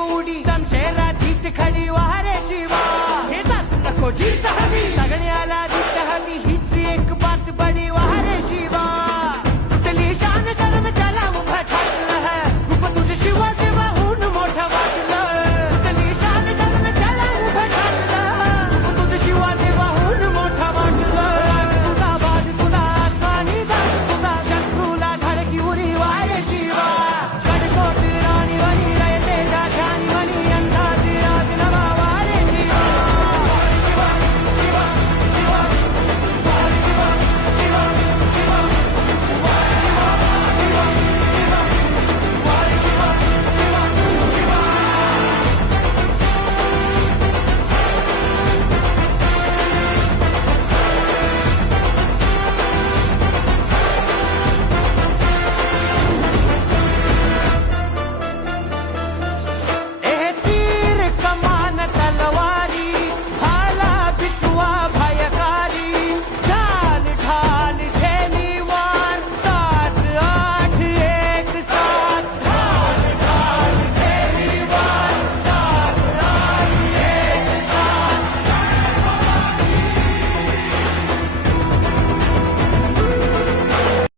में झेप उडी समशेरा खडी वारे शिवा. हे जात नको जीत हवी.